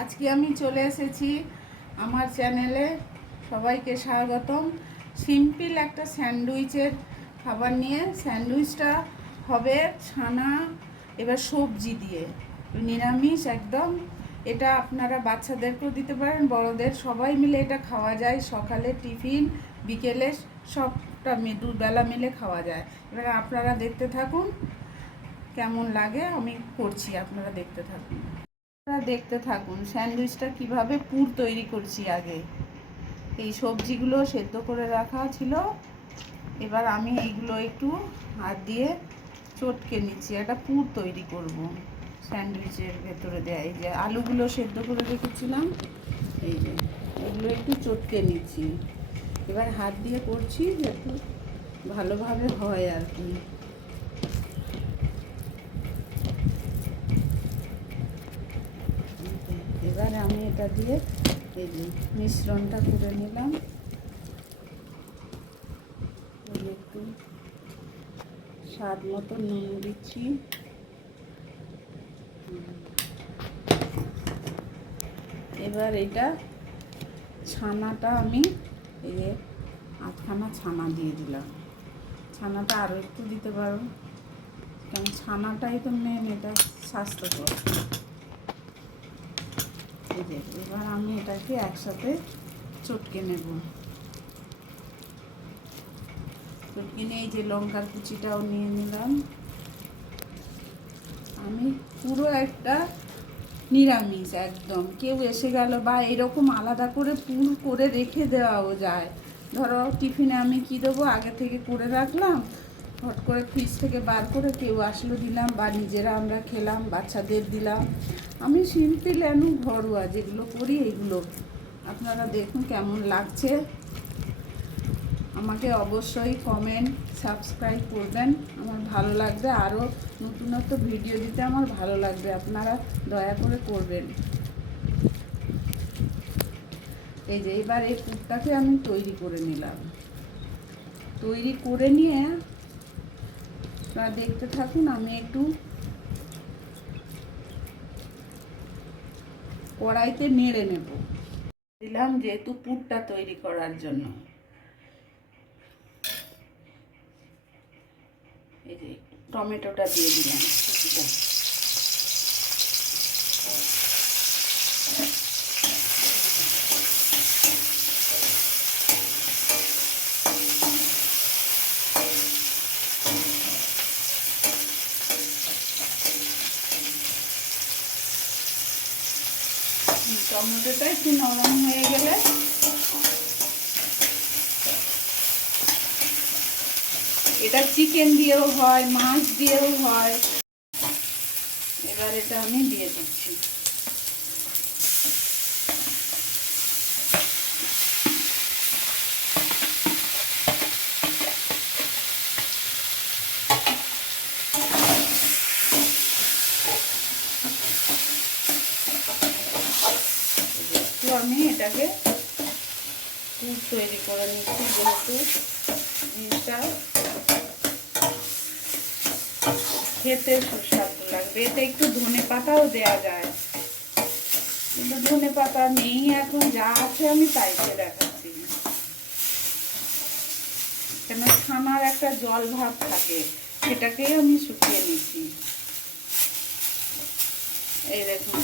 আজকে আমি চলে এসেছি আমার চ্যানেলে সবাইকে স্বাগতম। সিম্পল একটা স্যান্ডউইচের খাবার নিয়ে স্যান্ডউইচটা হবে ছানা, এবার সবজি দিয়ে। নিরামিষ একদম। এটা আপনারা বাচ্চাদেরকেও দিতে পারেন, বড়দের সবাই মিলে এটা খাওয়া যায়। সকালে টিফিন, বিকেলে সবটা দুবেলা মিলে খাওয়া যায়। এবার আপনারা দেখতে থাকুন, কেমন লাগে, আমি করছি, আপনারা দেখতে থাকুন। দেখতে থাকুন, স্যান্ডউইচটা কীভাবে পুর তৈরি করছি আগে। এই সবজিগুলো সেদ্ধ করে রাখা ছিল। এবার আমি এইগুলো একটু হাত দিয়ে চটকে নিচ্ছি, একটা পুর তৈরি করব। স্যান্ডউইচের ভেতরে দেয়, এই যে আলুগুলো সেদ্ধ করে রেখেছিলাম, এই যে এগুলো একটু চটকে নিচ্ছি। এবার হাত দিয়ে করছি যাতে ভালোভাবে হয় আর কি। এবার আমি এটা দিয়ে এই যে মিশ্রণটা করে নিলাম। একটু স্বাদ মতো নুন দিচ্ছি। এবার এটা ছানাটা আমি এই যে আধখানা ছানা দিয়ে দিলাম। ছানাটা আরও একটু দিতে পারো। কারণ ছানাটাই তো মেন এটা স্বাস্থ্যকর। এই যে, এবার আমি এটাকে একসাথে চটকে নেব। চটকে নিয়ে যে লঙ্কার কুচিটাও নিয়ে নিলাম। আমি পুরো একটা নিরামিষ একদম। কেউ এসে গেল বা এরকম আলাদা করে পুর করে রেখে দেওয়াও যায়। ধরো টিফিনে আমি কি দেবো? আগে থেকে করে রাখলাম হট করে ফ্রিজ থেকে বার করে কেউ আসলো দিলাম বা নিজেরা আমরা খেলাম, বাচ্চাদের দিলাম। আমি সিম্পল এনু ঘরোয়া যেগুলো করি এগুলো আপনারা দেখুন কেমন লাগছে। আমাকে অবশ্যই কমেন্ট সাবস্ক্রাইব করবেন। আমার ভালো লাগবে। আরও নতুনত্ব ভিডিও দিতে আমার ভালো লাগবে। আপনারা দয়া করে করবেন। এই যে এবার এই পুরটাকে আমি তৈরি করে নিলাম। তৈরি করে নিয়ে আপনারা দেখতে থাকুন, আমি একটু কড়াইতে নেড়ে নেব। দিলাম যেহেতু পুরটা তৈরি করার জন্য। টমেটোটা দিয়ে দিলাম। টমেটোটা একটু নরম হয়ে গেলে। এটা চিকেন দিয়েও হয়, মাছ দিয়েও হয়। এবার এটা আমি দিয়ে দিচ্ছি একটু এটাকে পুর তৈরি করে নিচ্ছি যেহেতু জিনিসটা। খেতে সুস্বাদু লাগবে। এতে একটু ধনে পাতাও দেওয়া যায়। কিন্তু ধনে পাতা নেই এখন, যা আছে আমি তাইতে দেখাচ্ছি। কেন ছানার একটা জল ভাব থাকে, সেটাকেই আমি শুকিয়ে নিচ্ছি। এই দেখুন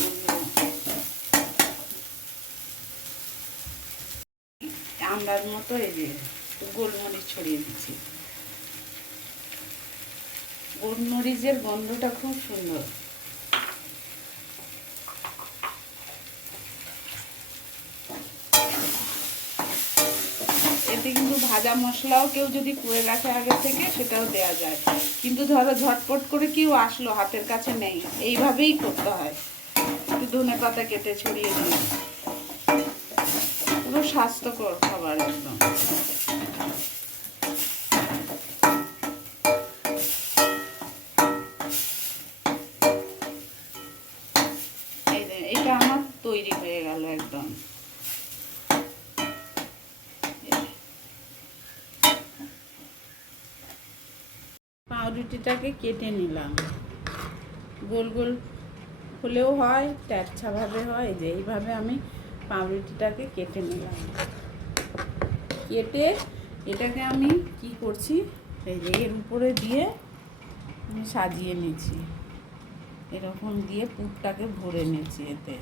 আমড়ার মতো এই যে গোলমরিচ ছড়িয়ে দিচ্ছি। গোলমরিচের গন্ধটা খুব সুন্দর। এতে কিন্তু ভাজা মশলাও কেউ যদি করে রাখে আগে থেকে, সেটাও দেয়া যায়। কিন্তু ধরো ঝটপট করে কেউ আসলো, হাতের কাছে নেই, এইভাবেই করতে হয়। একটু ধনে পাতা কেটে ছড়িয়ে পুরো স্বাস্থ্যকর খাবার একদম। এটা আমার তৈরি হয়ে গেল একদম। পাউরুটিটাকে কেটে নিলাম। গোল গোল হলেও হয় ট্যাচ্ছাভাবে হয় যে এইভাবে আমি পাউরুটিটাকে কেটে নিলাম। কেটে এটাকে আমি কি করছি? এর উপরে দিয়ে আমি সাজিয়ে নিচ্ছি। এরকম দিয়ে পুরটাকে ভরে নিচ্ছি এতে।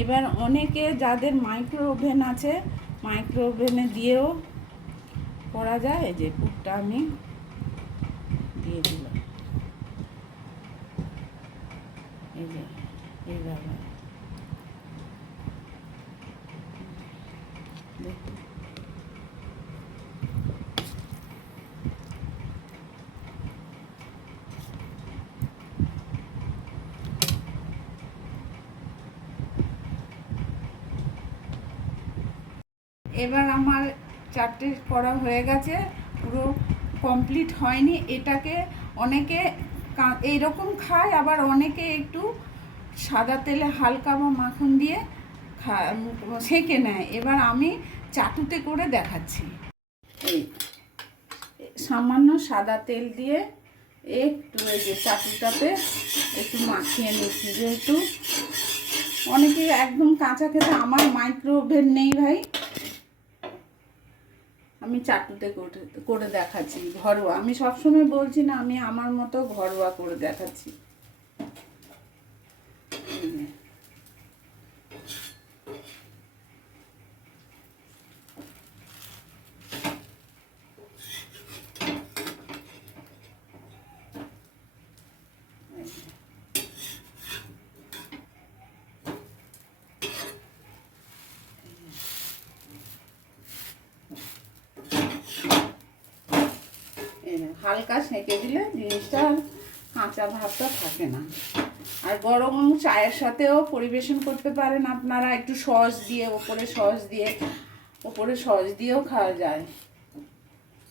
এবার অনেকে যাদের মাইক্রো ওভেন আছে মাইক্রো ওভেনে দিয়েও করা যায়। যে পুরটা আমি দিয়ে দিলাম এবার আমার চারটে করা হয়ে গেছে পুরো কমপ্লিট হয়নি। এটাকে অনেকে এইরকম খায়, আবার অনেকে একটু সাদা তেলে হালকা বা মাখন দিয়ে খা, সেঁকে নেয়। এবার আমি চাটুতে করে দেখাচ্ছি। এই, সামান্য সাদা তেল দিয়ে একটু এই যে চাটুটাতে একটু মাখিয়ে নিচ্ছি, যেহেতু অনেকে একদম কাঁচা খেতে, আমার মাইক্রো ওভেন নেই ভাই। আমি চাটুতে করে দেখাচ্ছি, ঘরোয়া। আমি সবসময় বলছি না, আমি আমার মতো ঘরোয়া করে দেখাচ্ছি। হালকা সেঁকে দিলে জিনিসটা কাঁচা ভাবটা থাকে না। আর গরম চায়ের সাথেও পরিবেশন করতে পারেন আপনারা, একটু সস দিয়ে, ওপরে সস দিয়ে, ওপরে সস দিয়েও খাওয়া যায়।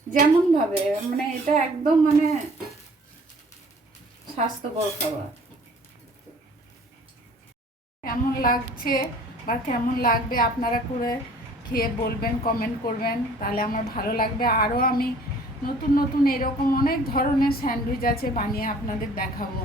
যেমনভাবে মানে এটা একদম মানে স্বাস্থ্যকর খাবার। কেমন লাগছে বা কেমন লাগবে আপনারা করে খেয়ে বলবেন কমেন্ট করবেন, তাহলে আমার ভালো লাগবে। আরও আমি নতুন নতুন এরকম অনেক ধরনের স্যান্ডউইচ আছে বানিয়ে আপনাদের দেখাবো।